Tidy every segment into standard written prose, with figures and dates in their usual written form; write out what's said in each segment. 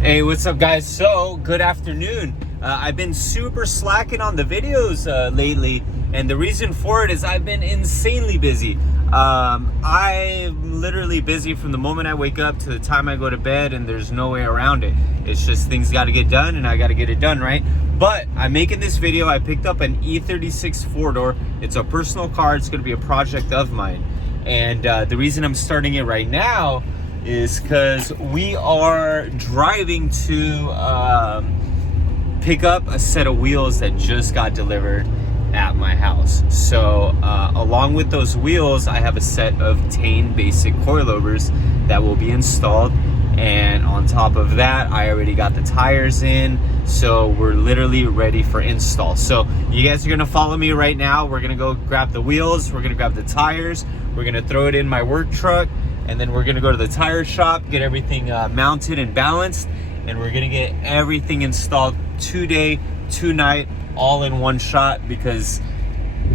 Hey, what's up guys? So, good afternoon. I've been super slacking on the videos lately, and the reason for it is I've been insanely busy. I'm literally busy from the moment I wake up to the time I go to bed, and there's no way around it. It's just things got to get done, and I got to get it done, right? But I'm making this video. I picked up an E36 four-door. It's a personal car. It's going to be a project of mine. And the reason I'm starting it right now is because we are driving to pick up a set of wheels that just got delivered at my house. So along with those wheels, I have a set of Tane basic coilovers that will be installed, and on top of that I already got the tires in, so we're literally ready for install. So you guys are gonna follow me right now. We're gonna go grab the wheels, we're gonna grab the tires, we're gonna throw it in my work truck, and then we're gonna go to the tire shop, get everything mounted and balanced, and we're gonna get everything installed today, tonight, all in one shot, because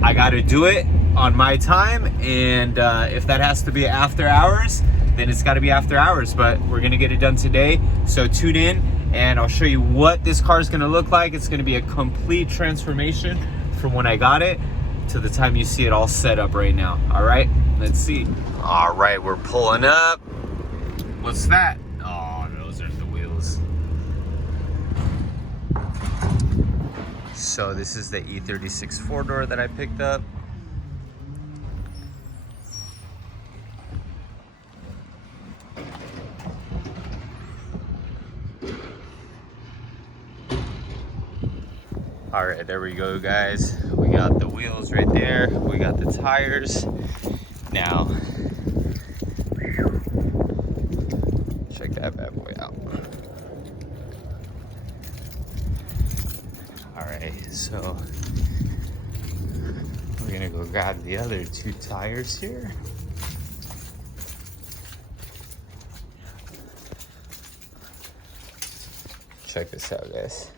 I gotta do it on my time, and if that has to be after hours, then it's gotta be after hours, but we're gonna get it done today. So tune in and I'll show you what this car is gonna look like. It's gonna be a complete transformation from when I got it to the time you see it all set up right now. All right, let's see. All right, we're pulling up. What's that? Oh, those are the wheels. So this is the E36 four-door that I picked up. All right, there we go, guys. We got the wheels right there. We got the tires. Now, check that bad boy out. All right, so we're gonna go grab the other two tires here. Check this out, guys.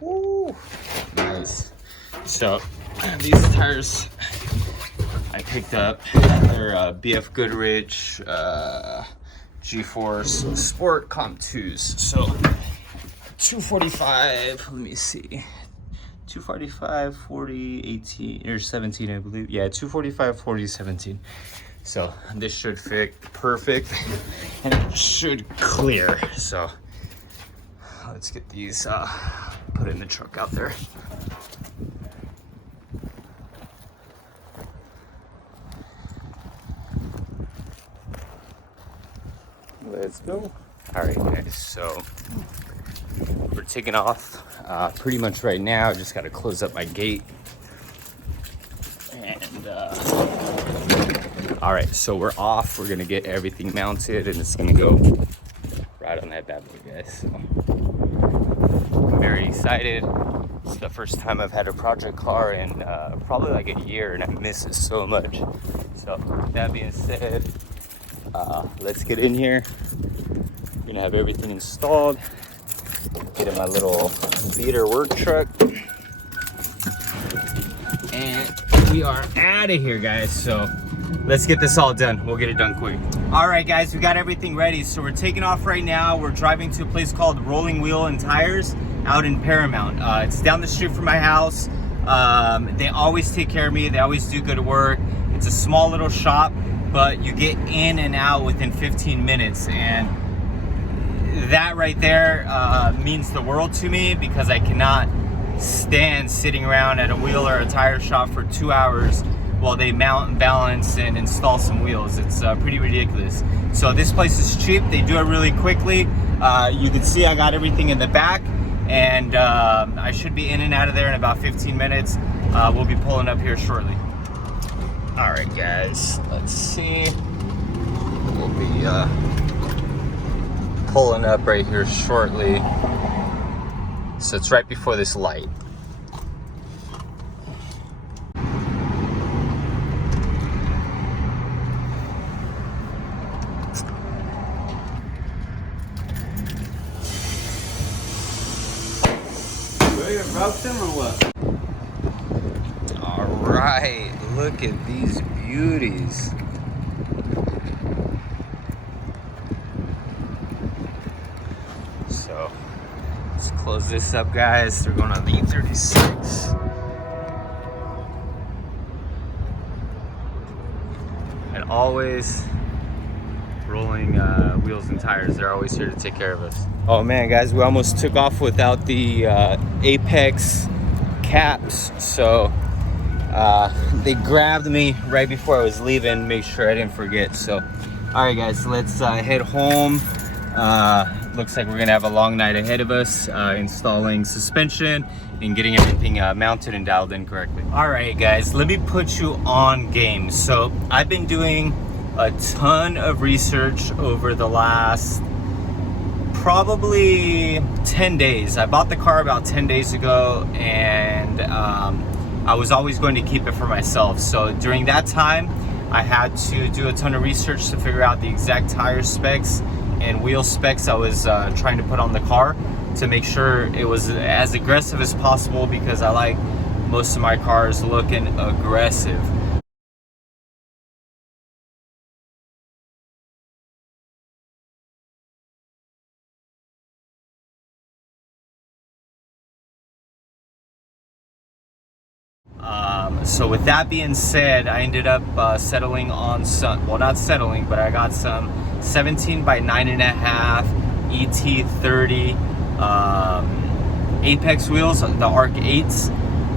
Woo, nice. So these tires I picked up, they're BF Goodrich G-Force Sport Comp 2s. So 245, let me see, 245, 40, 18, or 17, I believe. Yeah, 245, 40, 17. So this should fit perfect and it should clear. So let's get these put in the truck out there. Let's go. All right, guys, so we're taking off pretty much right now. Just got to close up my gate. And all right, so we're off. We're gonna get everything mounted, and it's gonna go right on that bad boy, guys. So I'm very excited. It's the first time I've had a project car in probably like a year, and I miss it so much. So with that being said, let's get in here. We're gonna have everything installed. Get in my little beater work truck, and we are out of here, guys. So let's get this all done. We'll get it done quick. All right, guys, we got everything ready. So we're taking off right now. We're driving to a place called Rolling Wheel and Tires out in Paramount. It's down the street from my house. They always take care of me. They always do good work. It's a small little shop, but you get in and out within 15 minutes. And that right there means the world to me, because I cannot stand sitting around at a wheel or a tire shop for 2 hours while they mount and balance and install some wheels. It's pretty ridiculous. So this place is cheap. They do it really quickly. You can see I got everything in the back, and I should be in and out of there in about 15 minutes. We'll be pulling up here shortly. All right, guys, let's see. We'll be pulling up right here shortly. So it's right before this light. All right, look at these beauties. Close this up, guys. We're going on the E36. And always rolling wheels and tires. They're always here to take care of us. Oh man, guys, we almost took off without the Apex caps. So they grabbed me right before I was leaving, make sure I didn't forget. So, all right, guys, let's head home. Looks like we're gonna have a long night ahead of us, installing suspension and getting everything mounted and dialed in correctly. All right, guys, let me put you on game. So I've been doing a ton of research over the last probably 10 days. I bought the car about 10 days ago, and I was always going to keep it for myself. So during that time, I had to do a ton of research to figure out the exact tire specs and wheel specs I was trying to put on the car to make sure it was as aggressive as possible, because I like most of my cars looking aggressive. So with that being said, I ended up settling on some, well, not settling, but I got some 17 by 9.5 ET30 Apex wheels, the Arc 8s.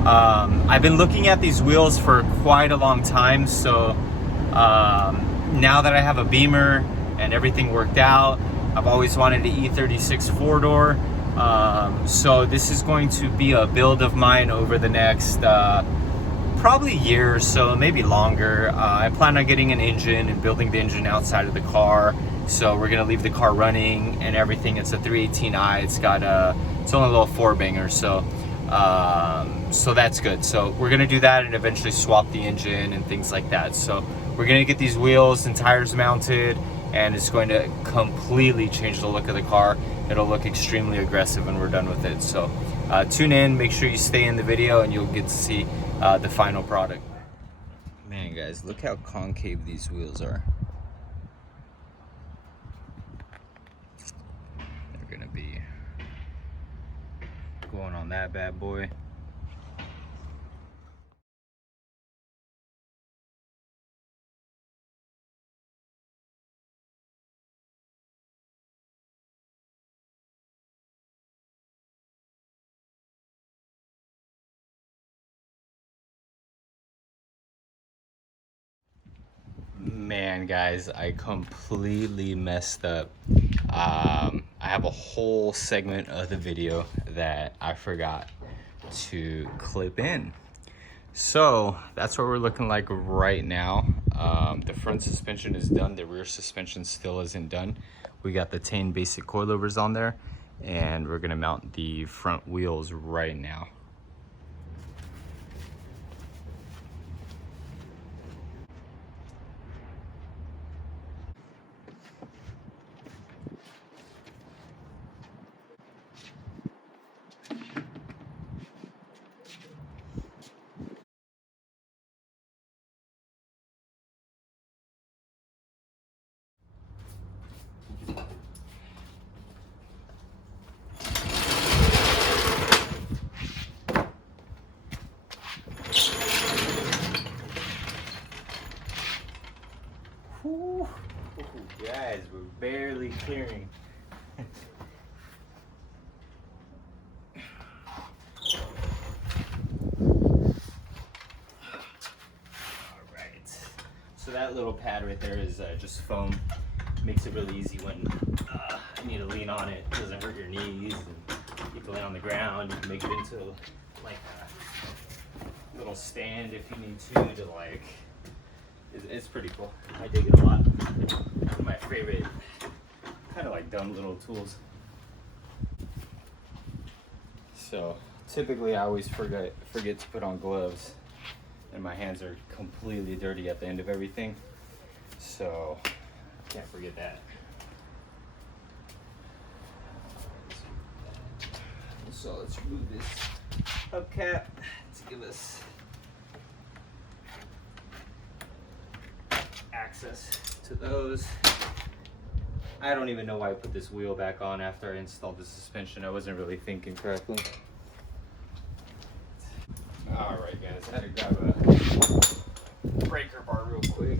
I've been looking at these wheels for quite a long time, so now that I have a Beamer and everything worked out, I've always wanted an E36 4-door. So this is going to be a build of mine over the next probably a year or so, maybe longer. I plan on getting an engine and building the engine outside of the car. So we're gonna leave the car running and everything. It's a 318i. It's got it's only a little 4-banger, so that's good. So we're gonna do that and eventually swap the engine and things like that. So we're gonna get these wheels and tires mounted, and it's going to completely change the look of the car. It'll look extremely aggressive when we're done with it. So tune in, make sure you stay in the video, and you'll get to see the final product. Man, guys, look how concave these wheels are. They're gonna be going on that bad boy. Man, guys, I completely messed up. I have a whole segment of the video that I forgot to clip in. So that's what we're looking like right now. The front suspension is done. The rear suspension still isn't done. We got the Tane basic coilovers on there, and we're gonna mount the front wheels right now. Whew. Guys, we're barely clearing. Alright, so that little pad right there is just foam. Makes it really easy when you need to lean on it. It doesn't hurt your knees, and you can lay on the ground. You can make it into like a little stand if you need to like, it's pretty cool. I dig it a lot. One of my favorite kind of like dumb little tools. So typically I always forget to put on gloves, and my hands are completely dirty at the end of everything. So can't forget that. So let's remove this hubcap to give us access to those. I don't even know why I put this wheel back on after I installed the suspension. I wasn't really thinking correctly. All right, guys, I had to grab a breaker bar real quick.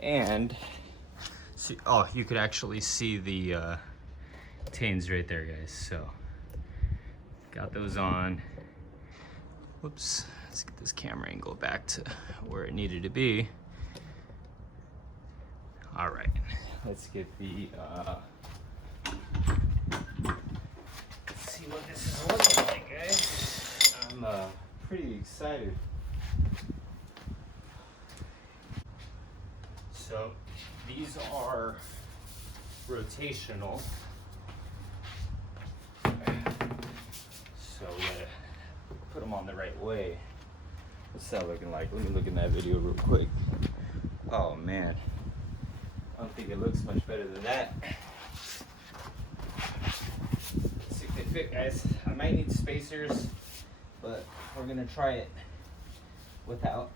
And see, oh, you could actually see the tins right there, guys. So got those on. Whoops, let's get this camera angle back to where it needed to be. All right, let's get the let's see what this is looking like, guys. I'm pretty excited. So these are rotational. So we gotta put them on the right way. What's that looking like? Let me look in that video real quick. Oh man, I don't think it looks much better than that. Let's see if they fit, guys. I might need spacers, but we're gonna try it without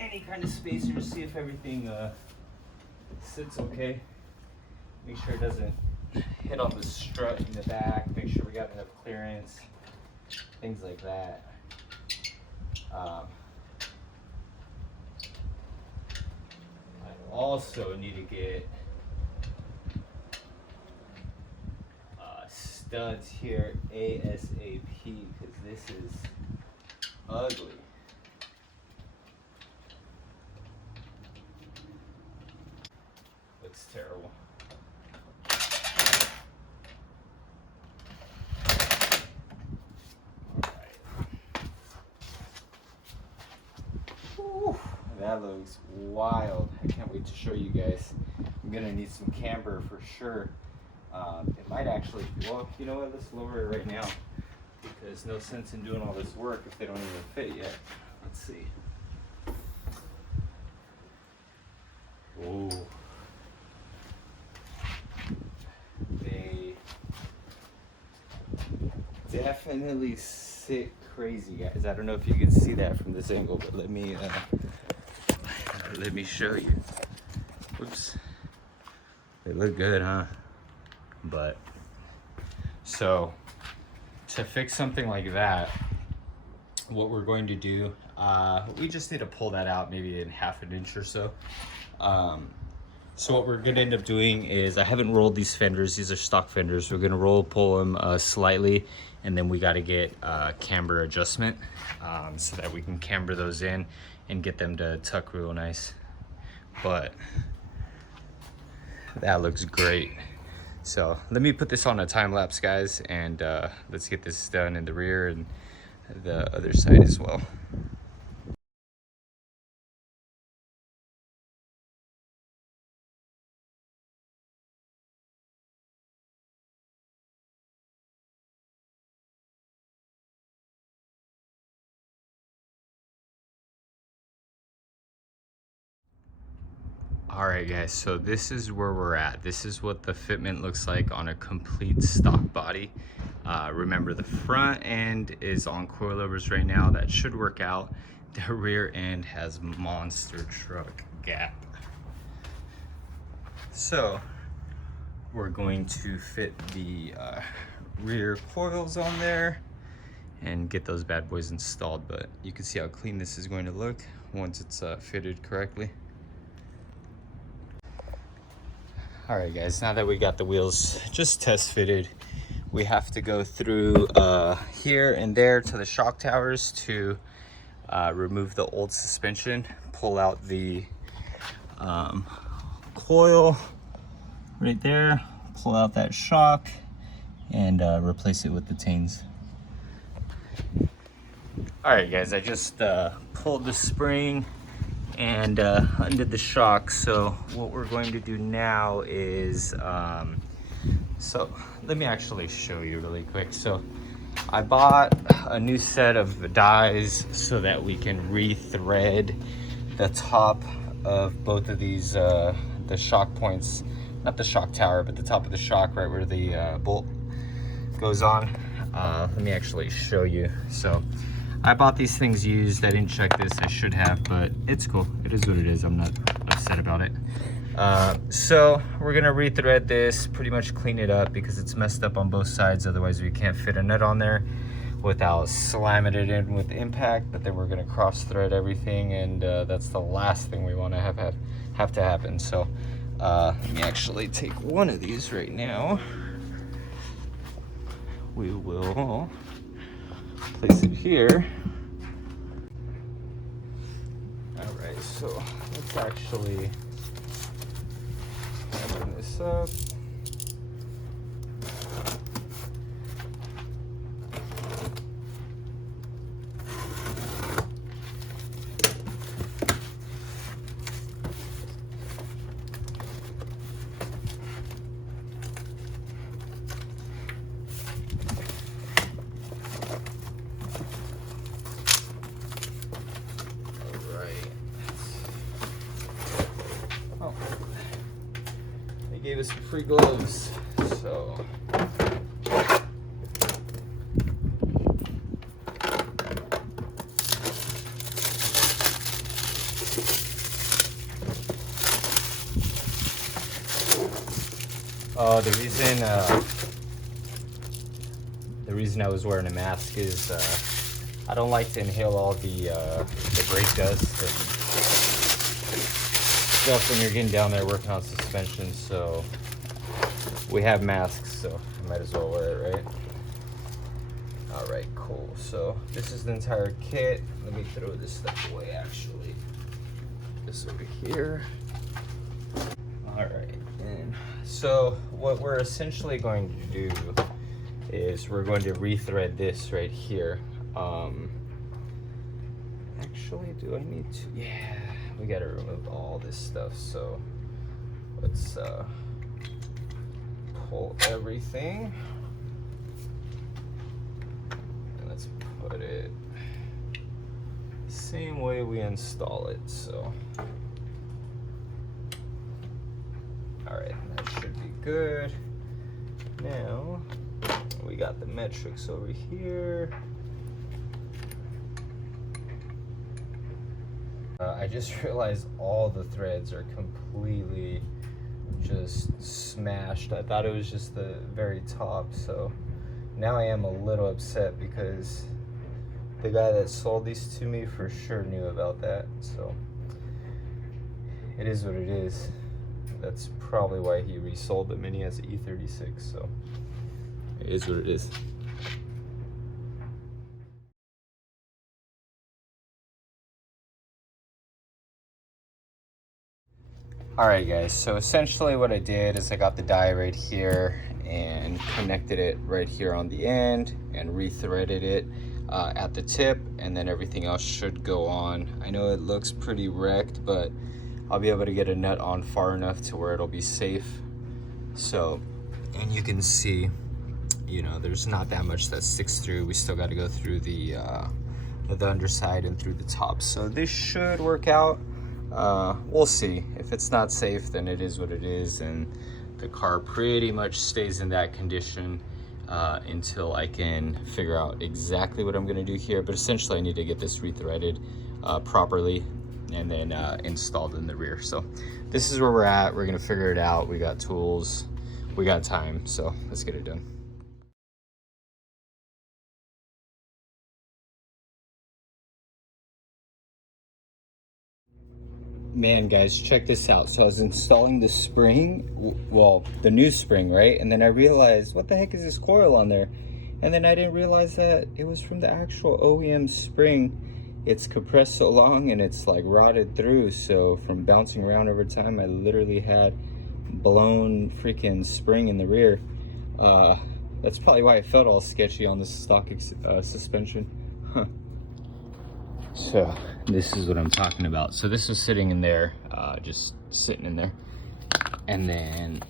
any kind of spacers. See if everything sits okay. Make sure it doesn't hit on the strut in the back. Make sure we got enough clearance. Things like that. I also need to get studs here ASAP because this is ugly. Looks terrible. That looks wild. I can't wait to show you guys. I'm gonna need some camber for sure. It might actually, well, you know what, let's lower it right now because no sense in doing all this work if they don't even fit yet. Let's see. Oh, they definitely sit crazy, guys. I don't know if you can see that from this angle, but let me show you. Whoops. They look good, huh? But so to fix something like that, what we're going to do, we just need to pull that out maybe in half an inch or so. So what we're gonna end up doing is, I haven't rolled these fenders. These are stock fenders. We're gonna pull them slightly, and then we gotta get camber adjustment so that we can camber those in and get them to tuck real nice. But that looks great. So let me put this on a time lapse, guys, and let's get this done in the rear and the other side as well. All right, guys, so this is where we're at. This is what the fitment looks like on a complete stock body. Remember, the front end is on coilovers right now. That should work out. The rear end has monster truck gap. So we're going to fit the rear coils on there and get those bad boys installed. But you can see how clean this is going to look once it's fitted correctly. All right, guys, now that we got the wheels just test fitted, we have to go through here and there to the shock towers to remove the old suspension, pull out the coil right there, pull out that shock and replace it with the Tains. All right, guys, I just pulled the spring and undid the shock. So what we're going to do now is, so let me actually show you really quick. So I bought a new set of dies so that we can rethread the top of both of these, the shock points, not the shock tower, but the top of the shock, right where the bolt goes on. Let me actually show you. So I bought these things used. I didn't check this, I should have, but it's cool. It is what it is. I'm not upset about it. So we're gonna rethread this, pretty much clean it up because it's messed up on both sides. Otherwise we can't fit a nut on there without slamming it in with impact. But then we're gonna cross thread everything, and that's the last thing we want to have to happen. So let me actually take one of these right now. We will place it here. All right, so let's actually open this up. Gave us some free gloves, so the reason I was wearing a mask is I don't like to inhale all the brake dust and stuff when you're getting down there working on suspension. So we have masks, so I might as well wear it, right? All right, cool. So this is the entire kit. Let me throw this stuff away, actually. This over here. All right, and so what we're essentially going to do is we're going to rethread this right here. Actually, do I need to? Yeah, we got to remove all this stuff. So let's pull everything and let's put it the same way we install it. So all right, that should be good. Now we got the metrics over here. I just realized all the threads are completely just smashed. I thought it was just the very top, so now I am a little upset because the guy that sold these to me for sure knew about that. So it is what it is. That's probably why he resold them, and he has an E36, so it is what it is. All right, guys, so essentially what I did is I got the die right here and connected it right here on the end and rethreaded it at the tip, and then everything else should go on. I know it looks pretty wrecked, but I'll be able to get a nut on far enough to where it'll be safe. So, and you can see, you know, there's not that much that sticks through. We still got to go through the underside and through the top. So this should work out. We'll see. If it's not safe, then it is what it is, and the car pretty much stays in that condition until I can figure out exactly what I'm going to do here. But essentially I need to get this rethreaded properly and then installed in the rear. So this is where we're at. We're going to figure it out. We got tools, we got time, so let's get it done. Man, guys, check this out. So I was installing the spring, well, the new spring, right? And then I realized, what the heck is this coil on there? And then I didn't realize that it was from the actual OEM spring. It's compressed so long and it's like rotted through. So from bouncing around over time, I literally had blown freaking spring in the rear. That's probably why it felt all sketchy on the stock suspension. Huh. So this is what I'm talking about. So this was sitting in there, just sitting in there, and then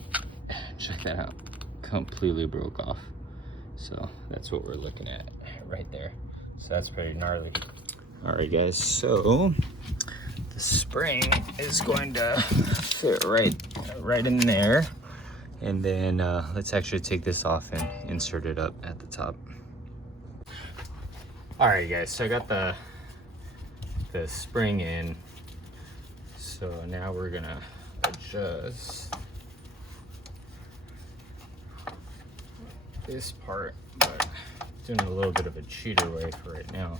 check that out, completely broke off. So that's what we're looking at right there. So that's pretty gnarly. All right guys, so the spring is going to fit right in there. And then let's actually take this off and insert it up at the top. All right guys, so I got the spring in. So now we're gonna adjust this part, but doing a little bit of a cheater way for right now.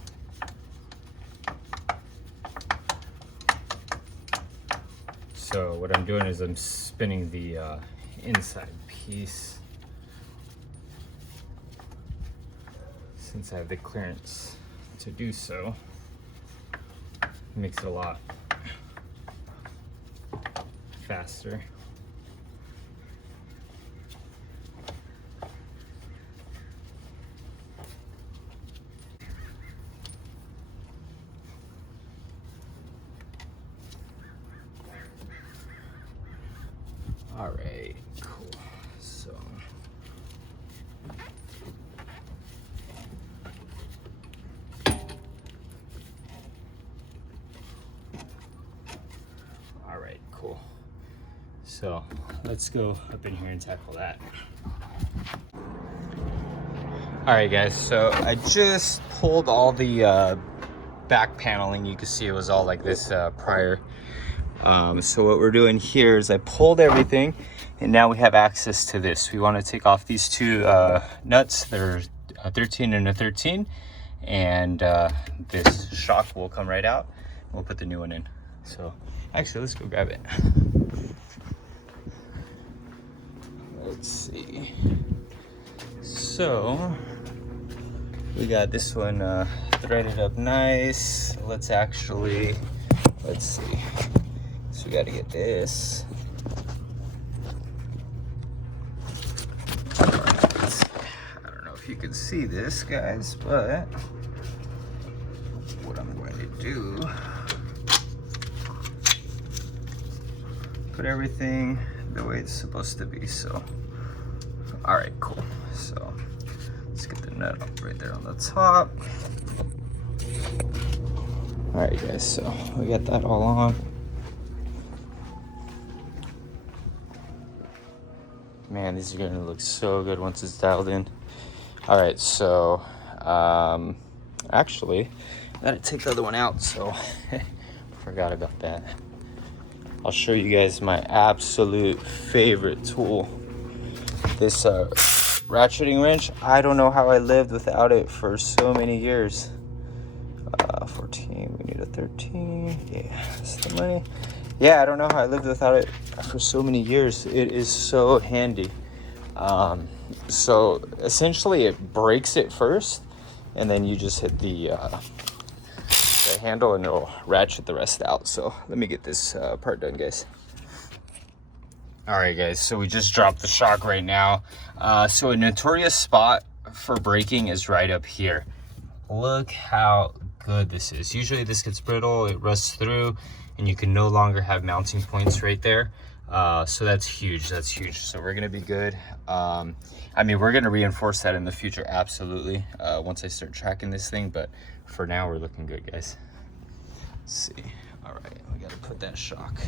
So what I'm doing is I'm spinning the inside piece, since I have the clearance to do so. It makes it a lot faster. All right, cool. So all right, cool. So let's go up in here and tackle that. All right guys, so I just pulled all the back paneling. You can see it was all like this prior. So what we're doing here is I pulled everything, and now we have access to this. We want to take off these two nuts. They're a 13 and a 13, and this shock will come right out. We'll put the new one in. So actually, let's go grab it. Let's see. So we got this one threaded up nice. Let's see. So we got to get this. I don't know if you can see this, guys, but what I'm going to do, put everything the way it's supposed to be. So, all right, cool. So let's get the nut up right there on the top. All right, guys, so we got that all on. Man, these are gonna look so good once it's dialed in. All right, so actually, I gotta take the other one out, so forgot about that. I'll show you guys my absolute favorite tool. This ratcheting wrench. I don't know how I lived without it for so many years. 14, we need a 13. Yeah, that's the money. Yeah, I don't know how I lived without it for so many years. It is so handy. So essentially it breaks it first, and then you just hit the handle and it'll ratchet the rest out. So let me get this part done, guys. All right, guys, so we just dropped the shock right now. So a notorious spot for braking is right up here. Look how good this is. Usually this gets brittle, it rusts through, and you can no longer have mounting points right there. So that's huge, So we're gonna be good. I mean, we're gonna reinforce that in the future, absolutely, once I start tracking this thing, but for now we're looking good, guys. Let's see. All right, we gotta put that shock.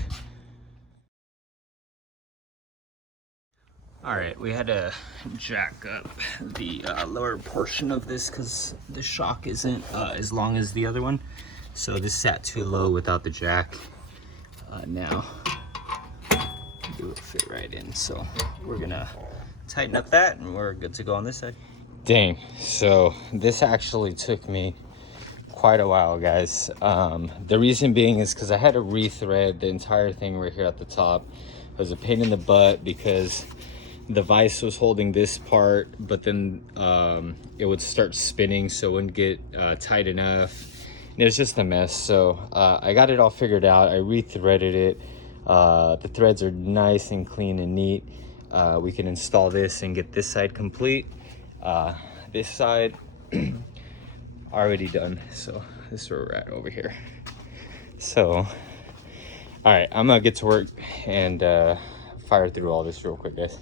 All right, we had to jack up the lower portion of this because the shock isn't as long as the other one. So this sat too low without the jack. Now it will fit right in. So we're gonna tighten up that and we're good to go on this side. Dang, so this actually took me quite a while, guys. The reason being is because I had to rethread the entire thing right here at the top. It was a pain in the butt because the vise was holding this part, but then it would start spinning, so it wouldn't get tight enough. And it was just a mess. So I got it all figured out. I rethreaded it. The threads are nice and clean and neat. We can install this and get this side complete. This side already done, so this is where we're at over here. So all right, I'm gonna get to work and fire through all this real quick, guys.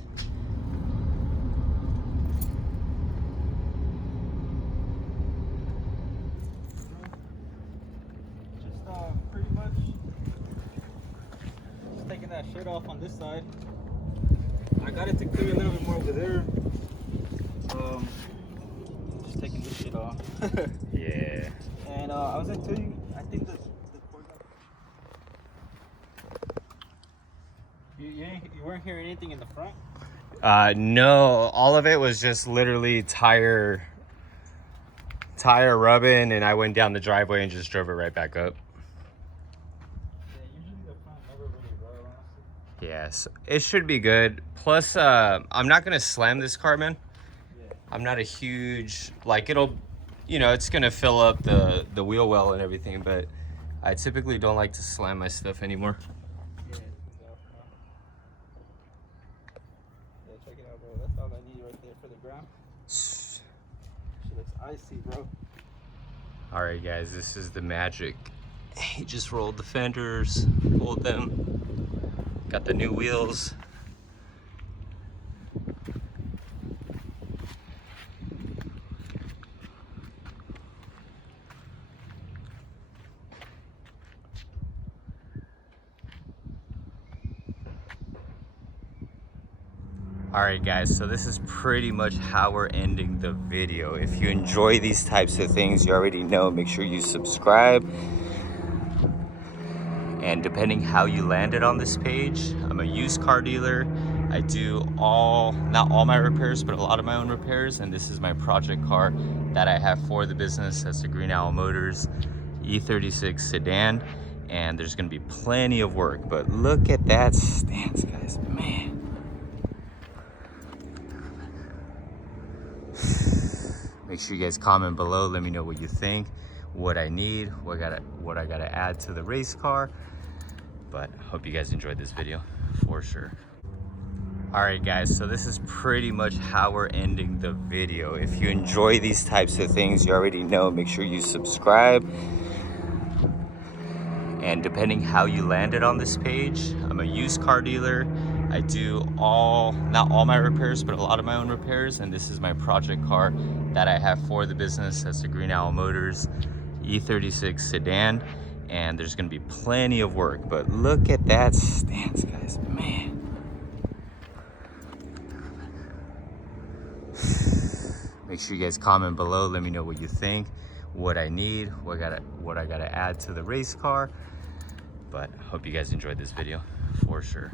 Just pretty much just taking that shit off on this side. I got it to clear a little bit more over there. Just taking this shit off. Yeah. And I was gonna tell you, I think the cord. You weren't hearing anything in the front? No, all of it was just literally tire rubbing, and I went down the driveway and just drove it right back up. Yeah, usually the front never really rub, honestly. Yes, it should be good. Plus, I'm not gonna slam this car, man. Yeah. I'm not a huge, like, it'll, you know, it's gonna fill up the wheel well and everything, but I typically don't like to slam my stuff anymore. Yeah, check it out, bro. That's all I need right there for the gram. She looks icy, bro. All right, guys, this is the magic. He just rolled the fenders, pulled them, got the new wheels. All right, guys, so this is pretty much how we're ending the video. If you enjoy these types of things, you already know, make sure you subscribe. And depending how you landed on this page, I'm a used car dealer. I do not all my repairs, but a lot of my own repairs. And this is my project car that I have for the business. That's the Green Owl Motors E36 Sedan. And there's gonna be plenty of work, but look at that stance, guys, man. Make sure you guys comment below. Let me know what you think, what I need, what I gotta add to the race car. But hope you guys enjoyed this video for sure. All right, guys, so this is pretty much how we're ending the video. If you enjoy these types of things, you already know, make sure you subscribe. And depending how you landed on this page, I'm a used car dealer. I do not all my repairs, but a lot of my own repairs. And this is my project car that I have for the business. That's the Green Owl Motors E36 Sedan. And there's gonna be plenty of work, but look at that stance, guys, man. Make sure you guys comment below. Let me know what you think, what I need, what I gotta add to the race car. But hope you guys enjoyed this video for sure.